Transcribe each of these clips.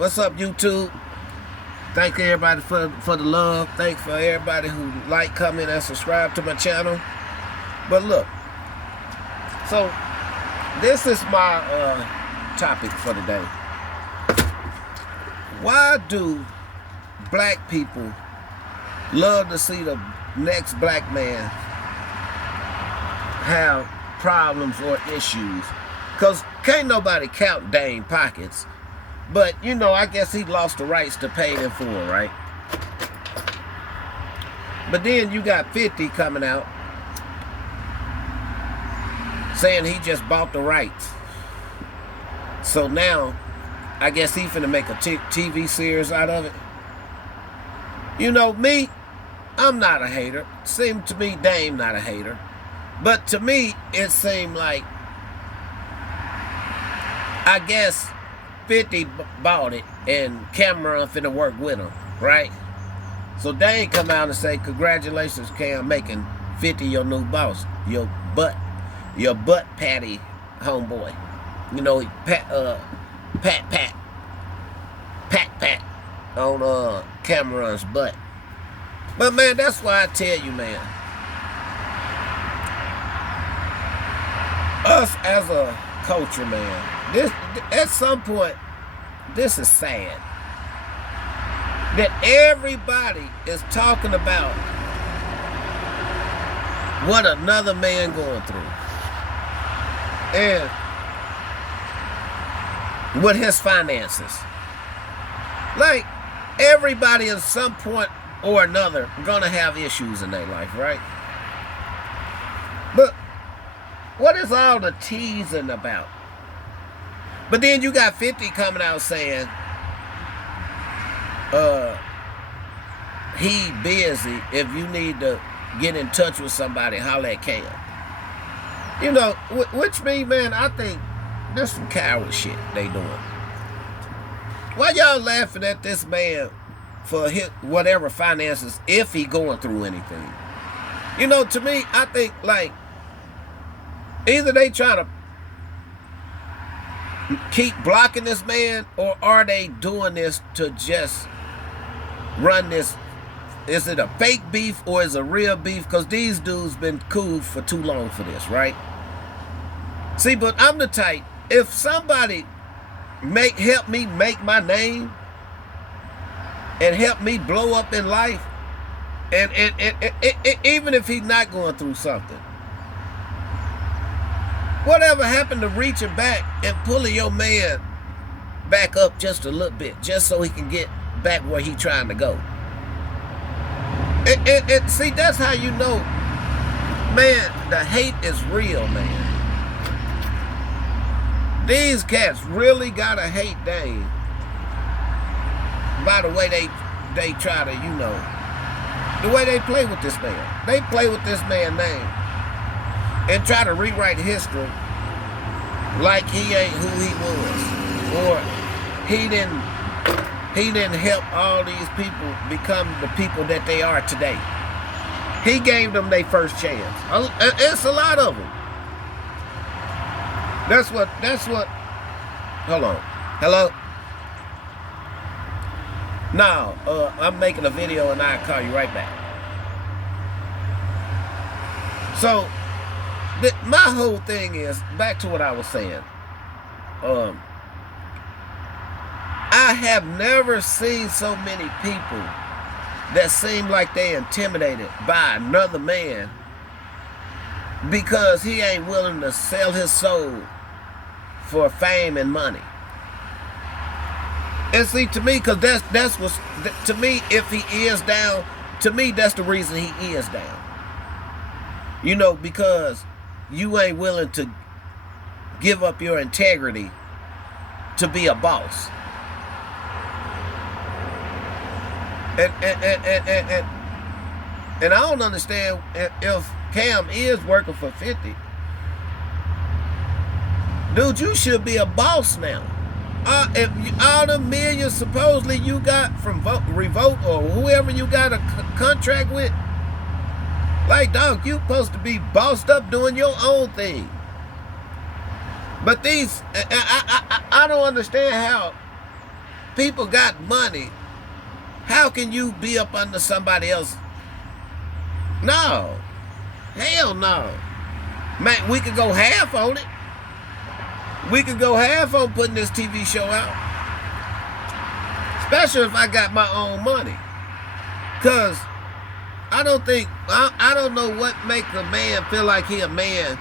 What's up, YouTube? Thank everybody for the love. Thank for everybody who like, comment, and subscribe to my channel. But look, so this is my topic for today. Why do black people love to see the next black man have problems or issues? Because can't nobody count Dame pockets. But, you know, I guess he lost the rights to pay them for, right? But then you got 50 coming out saying he just bought the rights. So now, I guess he finna make a TV series out of it. You know, me, I'm not a hater. Seemed to me Dame not a hater. But to me, it seemed like, I guess 50 bought it and Camron finna work with him, right? So Dame come out and say, congratulations, Cam, making 50 your new boss, your butt patty homeboy. You know, pat on Cameron's butt. But man, that's why I tell you, man, us as a culture, man, this at some point, this is sad that everybody is talking about what another man going through and with his finances. Like, everybody at some point or another gonna have issues in their life, right? But what is all the teasing about? But then you got 50 coming out saying, he busy. If you need to get in touch with somebody, holla at Cam. You know, which means, man, I think this some coward shit they doing. Why y'all laughing at this man for his whatever finances if he going through anything? You know, to me, I think, like, either they trying to keep blocking this man, or are they doing this to just run this? Is it a fake beef or is it a real beef? Because these dudes been cool for too long for this, right? See, but I'm the type, if somebody help me make my name and help me blow up in life, and even if he's not going through something, whatever happened to reaching back and pulling your man back up just a little bit, just so he can get back where he's trying to go? See, that's how you know, man, the hate is real, man. These cats really gotta hate Dame by the way they try to, you know, the way they play with this man. They play with this man's name and try to rewrite history like he ain't who he was, or he didn't help all these people become the people that they are today. He gave them their first chance. It's a lot of them. That's what, hold on. Hello? No, I'm making a video and I'll call you right back. So, my whole thing is, back to what I was saying. I have never seen so many people that seem like they intimidated by another man because he ain't willing to sell his soul for fame and money. And see, to me, because that's what's, to me, if he is down, to me, that's the reason he is down. You know, because you ain't willing to give up your integrity to be a boss. And I don't understand if Cam is working for 50. Dude, you should be a boss now. If all the millions supposedly you got from Revolt or whoever you got a contract with, like, dog, you supposed to be bossed up doing your own thing. But these, I don't understand how people got money, how can you be up under somebody else? No. Hell no. Man, we could go half on it. We could go half on putting this TV show out. Especially if I got my own money. Because I don't know what makes a man feel like he a man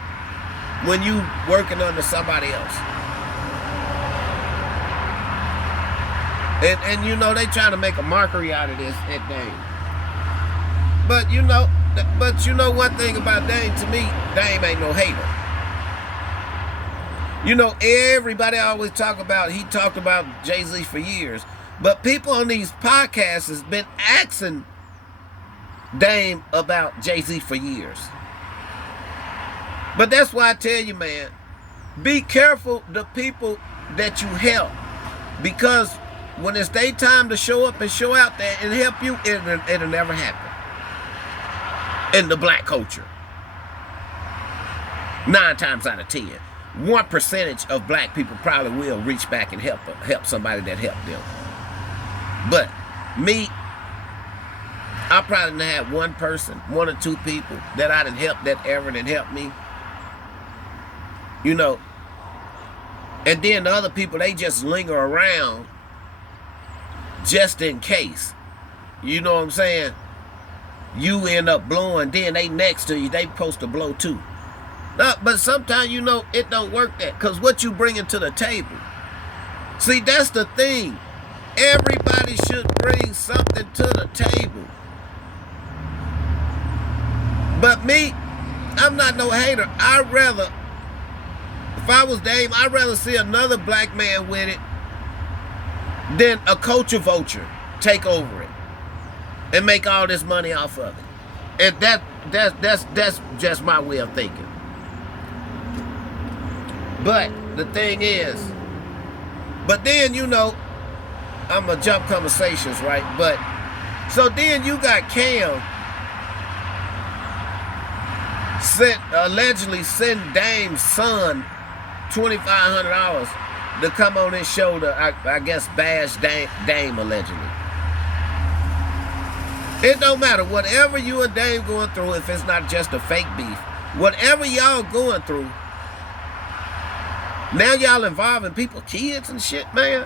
when you working under somebody else. And you know, they trying to make a mockery out of this at Dame. But you know one thing about Dame, to me, Dame ain't no hater. You know, everybody always talked about Jay-Z for years. But people on these podcasts has been asking Dame about Jay-Z for years. But that's why I tell you, man, be careful the people that you help. Because when it's their time to show up and show out there and help you, it'll never happen. In the black culture. 9 times out of 10. 1% of black people probably will reach back and help somebody that helped them. But me, I probably done had one person, 1 or 2 people that I done helped that ever done helped me. You know. And then the other people, they just linger around just in case. You know what I'm saying? You end up blowing, then they next to you, they supposed to blow too. No, but sometimes, you know, it don't work that. Because what you bringing to the table. See, that's the thing. Everybody should bring something to the table. But me, I'm not no hater. If I was Dame, I'd rather see another black man with it than a culture vulture take over it and make all this money off of it. And that's just my way of thinking. But the thing is, but then, you know, I'm going to jump conversations, right? But, so then you got Cam allegedly sent Dame's son $2,500 to come on his show to, I guess, bash Dame allegedly. It don't matter. Whatever you and Dame going through, if it's not just a fake beef, whatever y'all going through, now y'all involving people, kids and shit, man.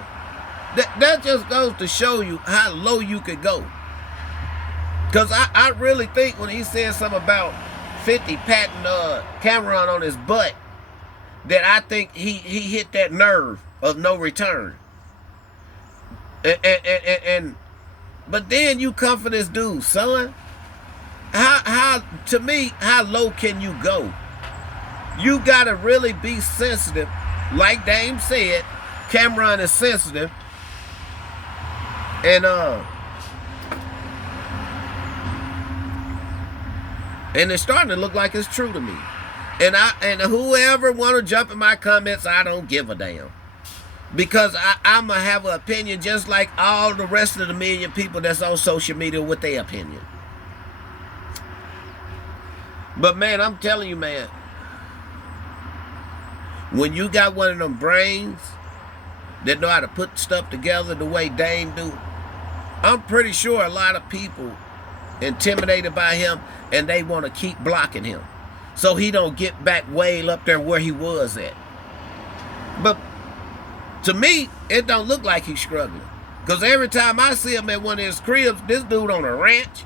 That just goes to show you how low you could go. Because I really think when he said something about 50 patting Camron on his butt, that I think he hit that nerve of no return. But then you come for this dude, son. To me, how low can you go? You gotta really be sensitive. Like Dame said, Camron is sensitive. And it's starting to look like it's true to me. And whoever want to jump in my comments, I don't give a damn. Because I'm going to have an opinion just like all the rest of the million people that's on social media with their opinion. But man, I'm telling you, man, when you got one of them brains that know how to put stuff together the way Dame do, I'm pretty sure a lot of people intimidated by him and they want to keep blocking him so he don't get back way up there where he was at. But to me, it don't look like he's struggling. Because every time I see him at one of his cribs, this dude on a ranch,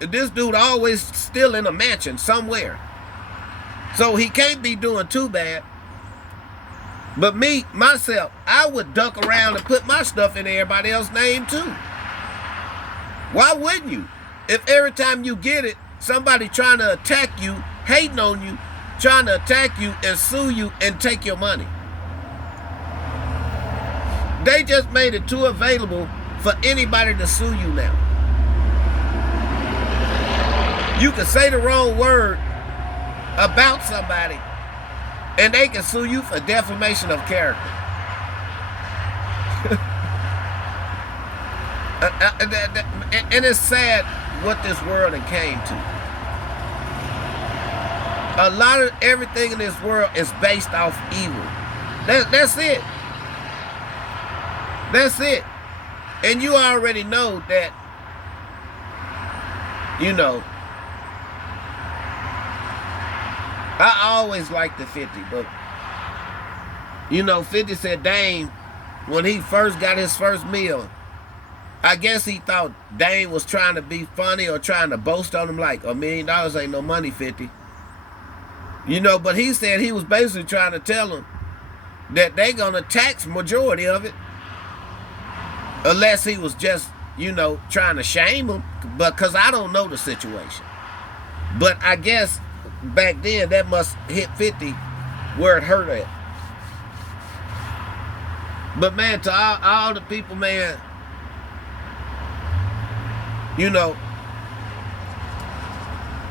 this dude always still in a mansion somewhere. So he can't be doing too bad. But me, myself, I would duck around and put my stuff in everybody else's name too. Why wouldn't you? If every time you get it, somebody trying to attack you, hating on you, trying to attack you and sue you and take your money. They just made it too available for anybody to sue you now. You can say the wrong word about somebody and they can sue you for defamation of character. And it's sad what this world came to. A lot of everything in this world is based off evil. That's it. That's it. And you already know that, you know, I always liked the 50, but, you know, 50 said Dame, when he first got his first meal, I guess he thought Dame was trying to be funny or trying to boast on him like, $1 million ain't no money, 50. You know, but he said he was basically trying to tell him that they gonna tax majority of it. Unless he was just, you know, trying to shame him. But because I don't know the situation. But I guess back then that must hit 50 where it hurt at. But man, to all the people, man, you know,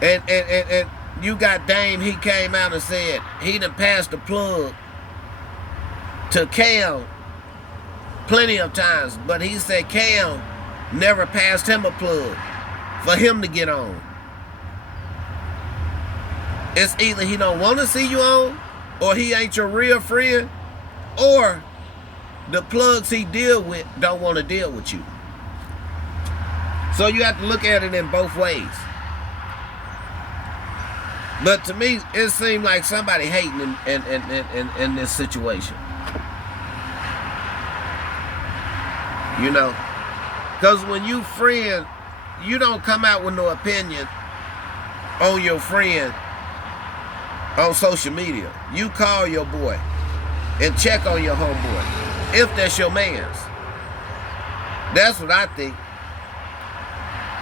and you got Dame, he came out and said he done passed the plug to Cam plenty of times, but he said Cam never passed him a plug for him to get on. It's either he don't want to see you on, or he ain't your real friend, or the plugs he deal with don't want to deal with you. So you have to look at it in both ways. But to me, it seemed like somebody hating in this situation. You know? Because when you friend, you don't come out with no opinion on your friend on social media. You call your boy and check on your homeboy, if that's your man's. That's what I think.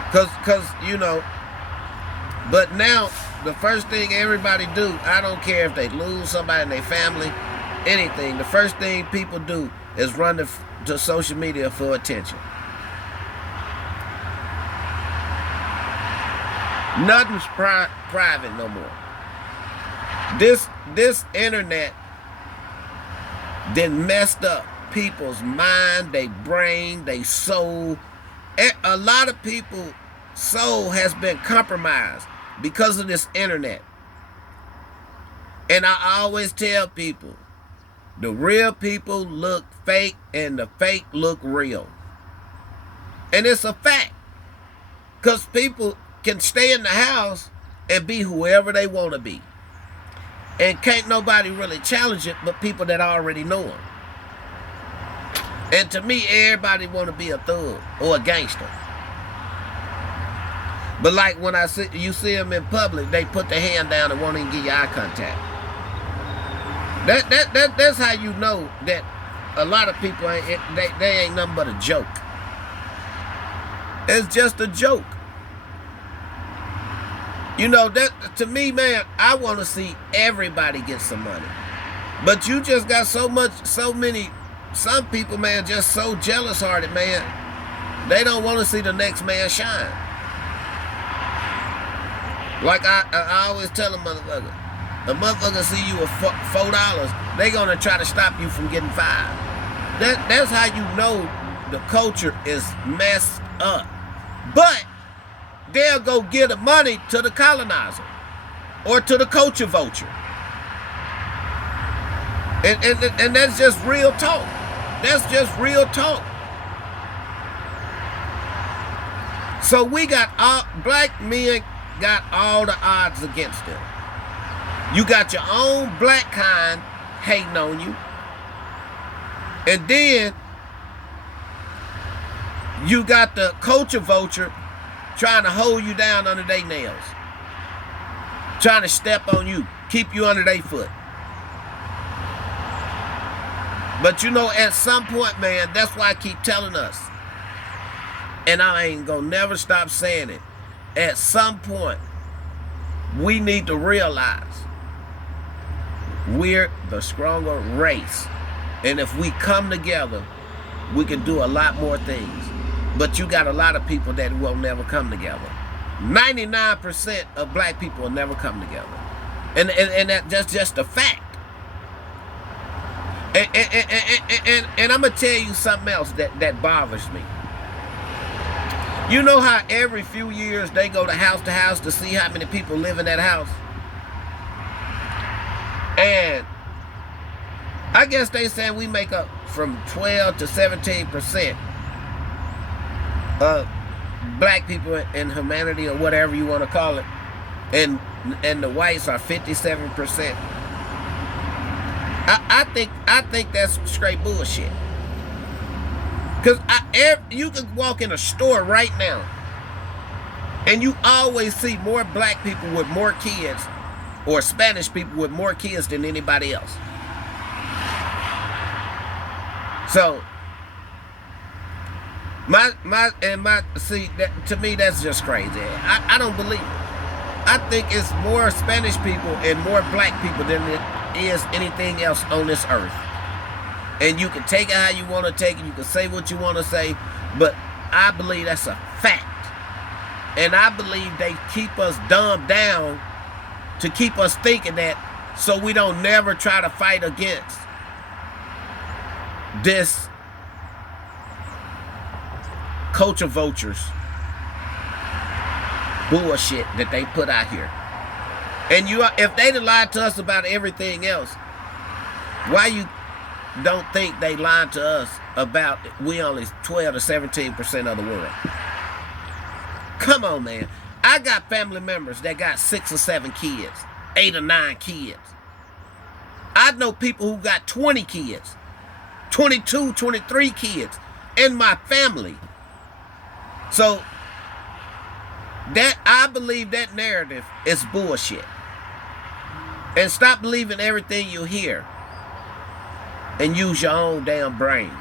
Because, you know, but now, the first thing everybody do, I don't care if they lose somebody in their family, anything, the first thing people do is run to social media for attention. Nothing's private no more. This internet done messed up people's mind, their brain, their soul. A lot of people's soul has been compromised because of this internet. And I always tell people, the real people look fake and the fake look real. And it's a fact. Because people can stay in the house and be whoever they want to be. And can't nobody really challenge it but people that already know them. And to me, everybody want to be a thug or a gangster. But like when you see them in public, they put their hand down and won't even give you eye contact. That's how you know that a lot of people they ain't nothing but a joke. It's just a joke. You know, that to me, man, I want to see everybody get some money. But you just got some people, man, just so jealous-hearted, man. They don't want to see the next man shine. Like I always tell a motherfucker see you with $4, they gonna try to stop you from getting $5. That's how you know the culture is messed up. But they'll go give the money to the colonizer or to the culture vulture. And that's just real talk. That's just real talk. So we got black men got all the odds against them. You got your own black kind hating on you. And then you got the culture vulture trying to hold you down under their nails. Trying to step on you, keep you under their foot. But you know, at some point, man, that's why I keep telling us, and I ain't gonna never stop saying it, at some point, we need to realize we're the stronger race. And if we come together, we can do a lot more things. But you got a lot of people that will never come together. 99% of black people will never come together. And that's just a fact. And I'm going to tell you something else that bothers me. You know how every few years they go to house to see how many people live in that house? And I guess they saying we make up from 12 to 17% uh, black people in humanity, or whatever you want to call it, and the whites are 57%. I think that's straight bullshit. Because you can walk in a store right now, and you always see more black people with more kids, or Spanish people with more kids than anybody else. So see, that to me, that's just crazy. I don't believe it. I think it's more Spanish people and more black people than it is anything else on this earth. And you can take it how you want to take it. You can say what you want to say. But I believe that's a fact. And I believe they keep us dumbed down to keep us thinking that, so we don't never try to fight against this culture vultures bullshit that they put out here. And if they'd lied to us about everything else, why you don't think they lied to us about we only 12 to 17% of the world? Come on, man. I got family members that got 6 or 7 kids, 8 or 9 kids. I know people who got 20 kids, 22, 23 kids in my family. So that, I believe that narrative is bullshit. And stop believing everything you hear and use your own damn brain.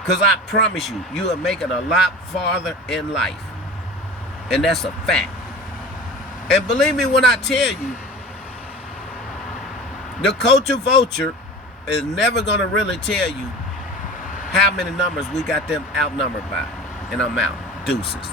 Because I promise you, you will make it a lot farther in life. And that's a fact. And believe me when I tell you, the culture vulture is never going to really tell you how many numbers we got them outnumbered by. And I'm out. Deuces.